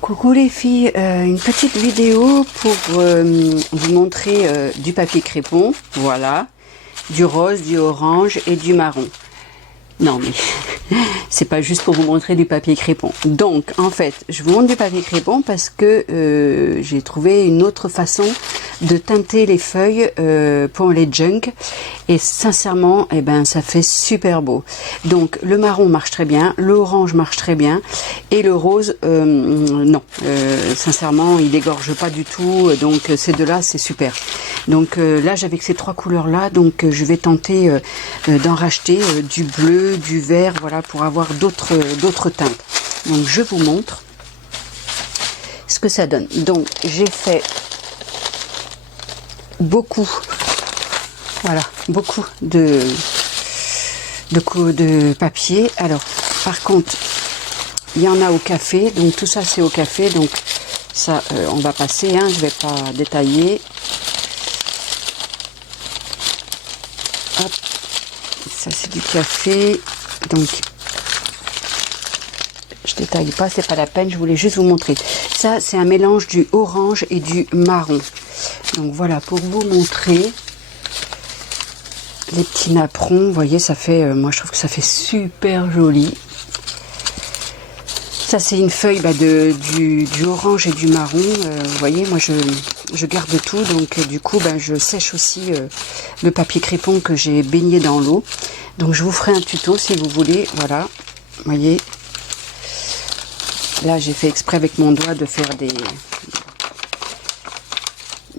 Coucou les filles, une petite vidéo pour vous montrer du papier crépon, voilà, du rose, du orange et du marron. Non mais c'est pas juste pour vous montrer du papier crépon. Donc en fait, je vous montre du papier crépon parce que j'ai trouvé une autre façon de teinter les feuilles pour les junk et sincèrement, eh ben ça fait super beau. Donc le marron marche très bien, l'orange marche très bien et le rose non, sincèrement il dégorge pas du tout, donc ces deux-là c'est super. Donc là j'avais que ces trois couleurs là, donc je vais tenter d'en racheter du bleu, du vert, voilà, pour avoir d'autres teintes. Donc je vous montre ce que ça donne. Donc j'ai fait beaucoup, voilà, beaucoup de papier. Alors par contre il y en a au café, donc tout ça c'est au café, donc ça on va passer, hein, je vais pas détailler. Hop, ça c'est du café, donc je détaille pas, c'est pas la peine, je voulais juste vous montrer. Ça c'est un mélange du orange et du marron. Donc voilà, pour vous montrer les petits napperons, vous voyez, ça fait, moi je trouve que ça fait super joli. Ça c'est une feuille du orange et du marron, vous voyez, moi je garde tout, donc du coup je sèche aussi le papier crépon que j'ai baigné dans l'eau. Donc je vous ferai un tuto si vous voulez, voilà, vous voyez. Là j'ai fait exprès avec mon doigt de faire des...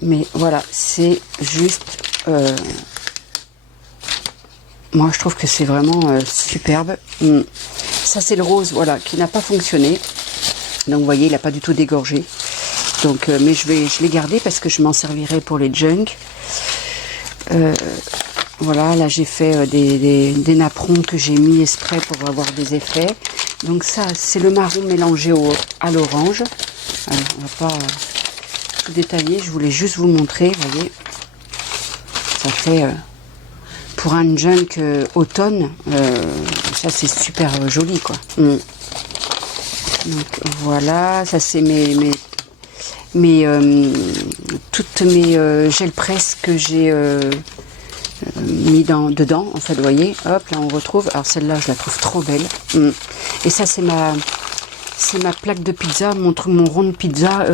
Mais voilà, c'est juste... moi je trouve que c'est vraiment superbe. Ça c'est le rose, voilà, qui n'a pas fonctionné. Donc vous voyez, il n'a pas du tout dégorgé. Donc, mais je l'ai gardé parce que je m'en servirai pour les junk. Voilà, là j'ai fait des napperons que j'ai mis exprès pour avoir des effets. Donc ça c'est le marron mélangé à l'orange. Alors on va pas tout détailler, je voulais juste vous montrer, vous voyez. Ça fait... pour un junk automne, ça c'est super joli quoi. Donc voilà, ça c'est toutes mes gel presse que j'ai mis dedans, en fait, vous voyez, hop, là on retrouve, alors celle-là je la trouve trop belle. Et ça c'est ma plaque de pizza, mon rond de pizza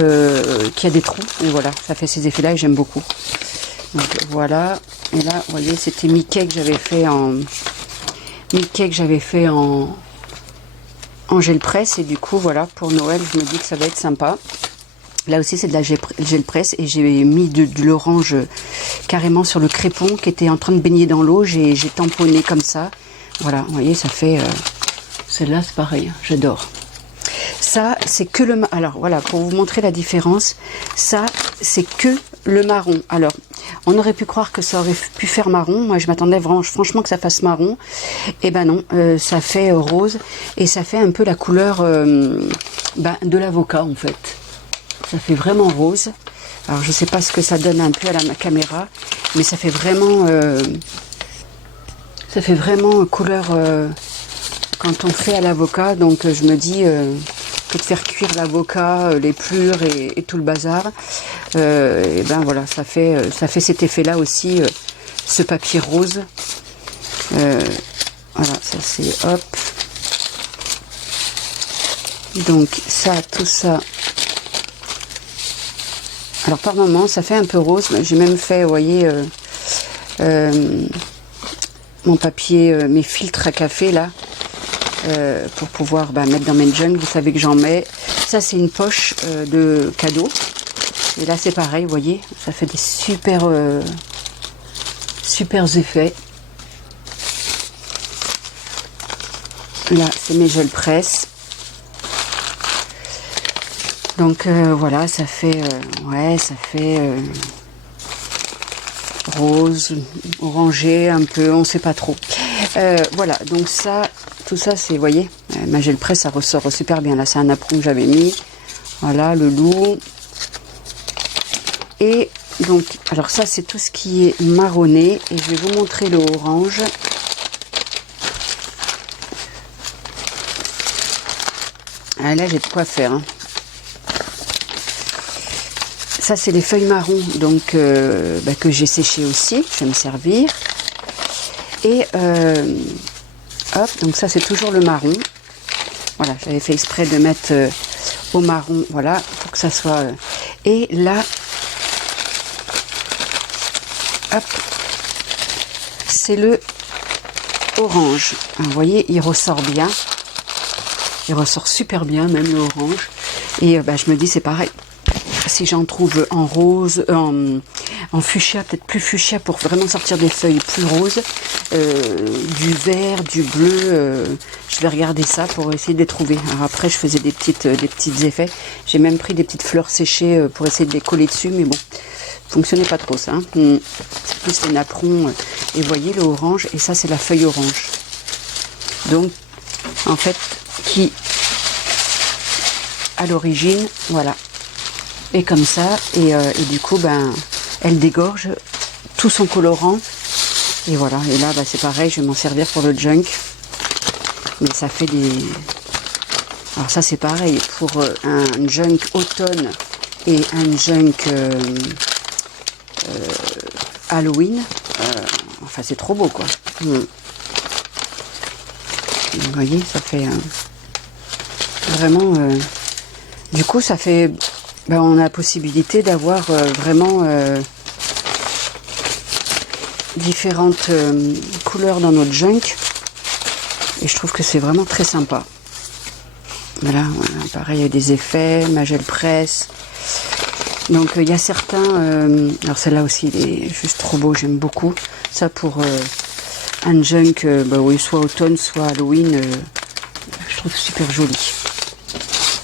qui a des trous, et voilà, ça fait ces effets là et j'aime beaucoup. Donc voilà, et là vous voyez c'était Mickey que j'avais fait en gel presse, et du coup voilà, pour Noël je me dis que ça va être sympa. Là aussi c'est de la gel presse et j'ai mis de l'orange carrément sur le crépon qui était en train de baigner dans l'eau, j'ai tamponné comme ça, voilà, vous voyez, ça fait celle-là c'est pareil, j'adore. Ça c'est que le... Alors voilà, pour vous montrer la différence, ça c'est que le marron. Alors on aurait pu croire que ça aurait pu faire marron, moi je m'attendais franchement que ça fasse marron, et ben non, ça fait rose et ça fait un peu la couleur de l'avocat en fait. Ça fait vraiment rose. Alors je sais pas ce que ça donne un peu à la caméra, mais ça fait vraiment couleur quand on fait à l'avocat. Donc je me dis que de faire cuire l'avocat, les plures et tout le bazar, et ben voilà, ça fait cet effet là aussi, ce papier rose. Voilà, ça c'est hop. Donc ça, tout ça. Alors par moment ça fait un peu rose, j'ai même fait, vous voyez, mon papier, mes filtres à café là, pour pouvoir mettre dans mes junk, vous savez que j'en mets. Ça c'est une poche de cadeau, et là c'est pareil, vous voyez, ça fait des super effets. Là c'est mes gel presse. Donc voilà, ça fait rose, orangé un peu, on sait pas trop. Voilà, donc ça, tout ça c'est, vous voyez, ma gel presse ça ressort super bien. Là c'est un napperon que j'avais mis, voilà, le loup. Et donc, alors ça c'est tout ce qui est marronné, et je vais vous montrer le orange. Ah, là j'ai de quoi faire, hein. ça c'est les feuilles marron donc que j'ai séché aussi, je vais me servir. Et hop, donc ça c'est toujours le marron. Voilà, j'avais fait exprès de mettre au marron, voilà, pour que ça soit... et là, hop, c'est le orange. Vous voyez, il ressort bien. Il ressort super bien, même le orange. Et je me dis, c'est pareil. Si j'en trouve en rose, en fuchsia, peut-être plus fuchsia pour vraiment sortir des feuilles plus roses, du vert, du bleu, je vais regarder ça pour essayer de les trouver. Alors après, je faisais des petits effets. J'ai même pris des petites fleurs séchées pour essayer de les coller dessus, mais bon, fonctionnait pas trop ça. Hein. C'est plus les napperons. Et vous voyez le orange, et ça c'est la feuille orange. Donc, en fait, qui à l'origine, voilà, et comme ça, et du coup, elle dégorge tout son colorant. Et voilà, et là, c'est pareil, je vais m'en servir pour le junk. Mais ça fait des... Alors ça, c'est pareil, pour un junk automne et un junk Halloween. Enfin, c'est trop beau, quoi. Vous voyez, ça fait vraiment... du coup, ça fait... on a la possibilité d'avoir vraiment différentes couleurs dans notre junk. Et je trouve que c'est vraiment très sympa. Voilà, pareil, il y a des effets, ma gel presse. Donc, il y a certains... alors, celle-là aussi, il est juste trop beau, j'aime beaucoup. Ça, pour un junk, oui, soit automne, soit Halloween, je trouve super joli.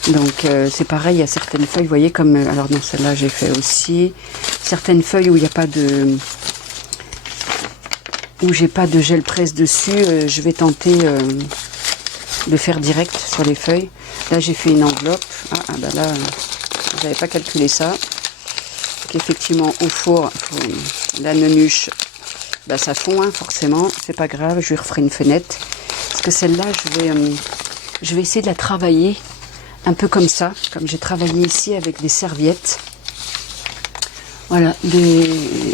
Donc c'est pareil, il y a certaines feuilles, vous voyez, comme... alors non, celle-là j'ai fait aussi. Certaines feuilles où il n'y a pas de... où j'ai pas de gel presse dessus, je vais tenter de faire direct sur les feuilles. Là j'ai fait une enveloppe. Là, j'avais pas calculé ça. Qu'effectivement au four, la nunuche, ça fond, hein, forcément. C'est pas grave, je lui referai une fenêtre. Parce que celle-là, je vais essayer de la travailler un peu comme ça, comme j'ai travaillé ici avec des serviettes. Voilà,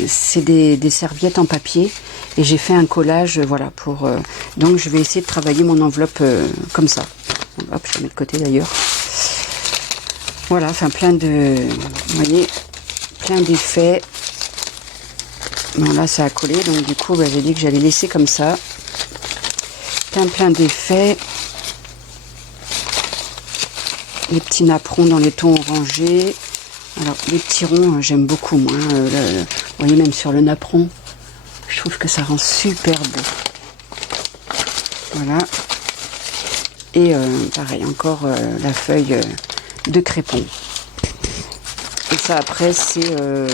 c'est des serviettes en papier et j'ai fait un collage, voilà, pour... donc je vais essayer de travailler mon enveloppe comme ça. Hop, je vais mettre de côté d'ailleurs. Voilà, enfin plein de... vous voyez, plein d'effets. Bon là ça a collé, donc du coup j'ai dit que j'allais laisser comme ça. Plein d'effets. Les petits napperons dans les tons orangés. Alors les petits ronds, j'aime beaucoup moi. Vous voyez, même sur le napperon, je trouve que ça rend super beau. Voilà. Et pareil, encore la feuille de crépon. Et ça après c'est le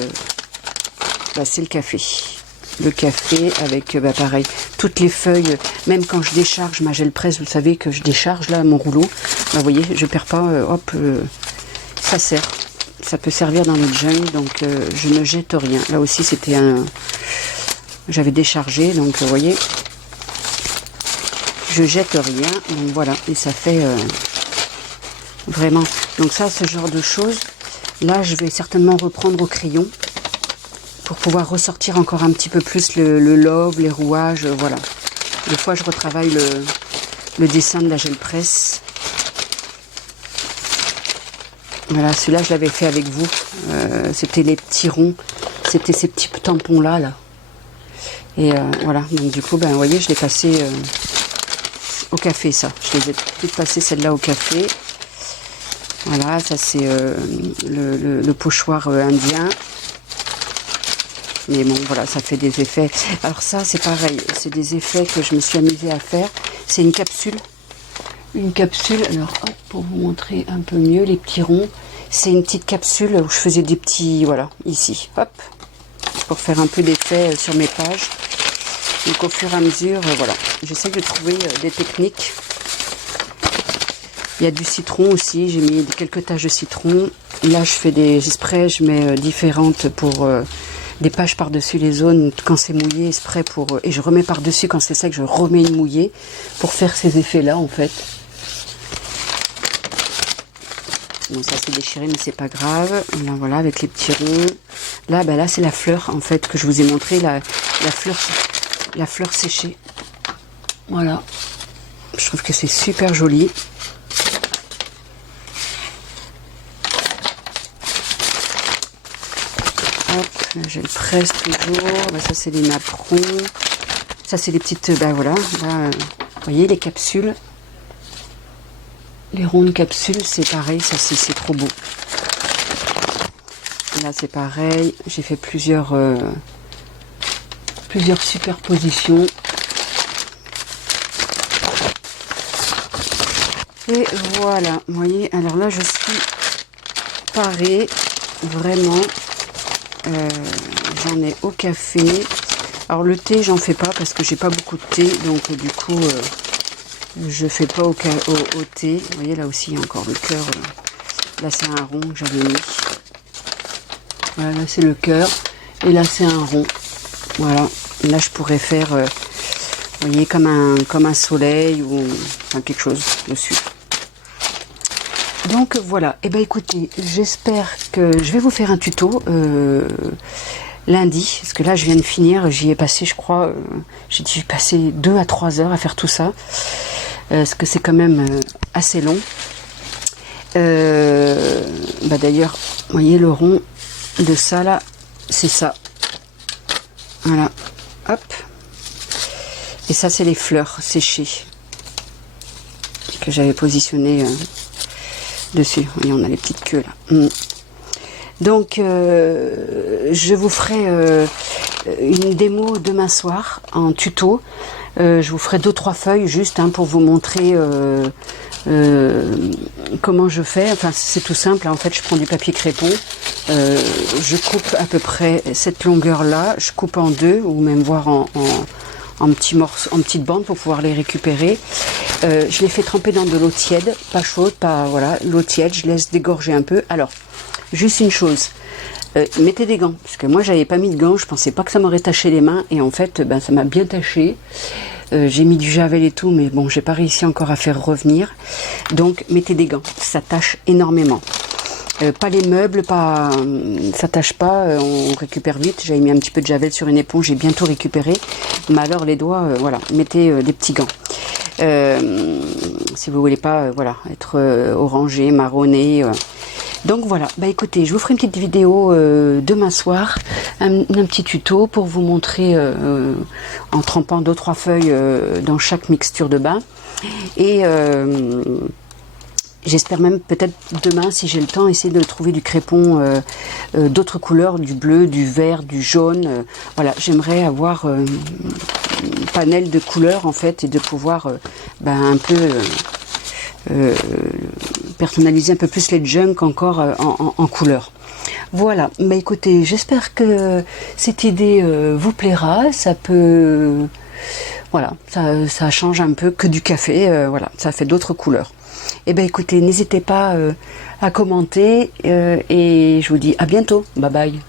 café. Le café avec pareil, toutes les feuilles, même quand je décharge ma gel presse, vous savez que je décharge là mon rouleau. Vous voyez, je perds pas, hop, ça sert. Ça peut servir dans le junk, donc je ne jette rien. Là aussi c'était un... j'avais déchargé, donc vous voyez, je jette rien, donc voilà, et ça fait vraiment... Donc ça, ce genre de choses, là je vais certainement reprendre au crayon pour pouvoir ressortir encore un petit peu plus le love, les rouages, voilà. Des fois je retravaille le dessin de la gel presse. Voilà, celui-là je l'avais fait avec vous. C'était les petits ronds, c'était ces petits tampons là. Et voilà, donc du coup, vous voyez, je l'ai passé au café, ça. Je les ai toutes passées celle-là au café. Voilà, ça c'est le pochoir indien. Mais bon, voilà, ça fait des effets. Alors ça, c'est pareil, c'est des effets que je me suis amusée à faire. C'est une capsule. Une capsule, alors hop, pour vous montrer un peu mieux les petits ronds. C'est une petite capsule où je faisais des petits, voilà, ici, hop, pour faire un peu d'effet sur mes pages. Donc au fur et à mesure, voilà, j'essaie de trouver des techniques. Il y a du citron aussi, j'ai mis quelques taches de citron. Là, je fais des sprays, je mets différentes pour... des pages par-dessus les zones quand c'est mouillé, spray pour... et je remets par-dessus quand c'est sec, je remets une mouillée pour faire ces effets-là, en fait. Bon, ça s'est déchiré, mais c'est pas grave. Là, voilà, avec les petits ronds. Là, là, c'est la fleur, en fait, que je vous ai montré, la fleur séchée. Voilà. Je trouve que c'est super joli. Hop, là, je le presse toujours. Bah, ça, c'est les napperons. Ça, c'est les petites... Bah, voilà. Là, vous voyez, les capsules. Les rondes capsules, c'est pareil, ça c'est trop beau. Là c'est pareil, j'ai fait plusieurs superpositions. Et voilà, vous voyez, alors là je suis parée, vraiment. J'en ai au café. Alors le thé, j'en fais pas parce que j'ai pas beaucoup de thé, donc du coup... je fais pas au thé. Vous voyez, là aussi, il y a encore le cœur. Là, c'est un rond que j'avais mis. Voilà, là, c'est le cœur. Et là, c'est un rond. Voilà. Et là, je pourrais faire, vous voyez, comme un soleil ou enfin, quelque chose dessus. Donc, voilà. Et ben écoutez, j'espère que je vais vous faire un tuto lundi. Parce que là, je viens de finir. J'y ai passé, je crois, j'ai dû passer 2 à 3 heures à faire tout ça. Parce que c'est quand même assez long. Bah d'ailleurs, vous voyez le rond de ça là, c'est ça. Voilà, hop. Et ça, c'est les fleurs séchées que j'avais positionnées dessus. Vous voyez, on a les petites queues là. Donc, je vous ferai une démo demain soir en tuto. Je vous ferai 2-3 feuilles juste pour vous montrer comment je fais. Enfin, c'est tout simple. En fait, je prends du papier crépon. Je coupe à peu près cette longueur-là. Je coupe en 2 ou même voire en petits morceaux, en petites bandes pour pouvoir les récupérer. Je les fais tremper dans de l'eau tiède, pas chaude, pas voilà, l'eau tiède. Je laisse dégorger un peu. Alors, juste une chose. Mettez des gants, parce que moi j'avais pas mis de gants, je pensais pas que ça m'aurait taché les mains, et en fait ça m'a bien taché. J'ai mis du javel et tout, mais bon, j'ai pas réussi encore à faire revenir. Donc mettez des gants, ça tâche énormément. Pas les meubles, pas ça tâche pas, on récupère vite. J'avais mis un petit peu de javel sur une éponge, j'ai bientôt récupéré. Mais alors les doigts, voilà, mettez des petits gants. Si vous voulez pas, voilà, être orangé, marronné. Donc voilà, bah écoutez, je vous ferai une petite vidéo demain soir, un petit tuto pour vous montrer en trempant 2-3 feuilles dans chaque mixture de bain. Et j'espère même peut-être demain, si j'ai le temps, essayer de trouver du crépon d'autres couleurs, du bleu, du vert, du jaune. Voilà, j'aimerais avoir un panel de couleurs en fait et de pouvoir un peu... personnaliser un peu plus les junk encore en couleur. Voilà, bah écoutez, j'espère que cette idée vous plaira. Ça peut, voilà, ça change un peu que du café, voilà, ça fait d'autres couleurs. Et ben écoutez, n'hésitez pas à commenter et je vous dis à bientôt. Bye bye.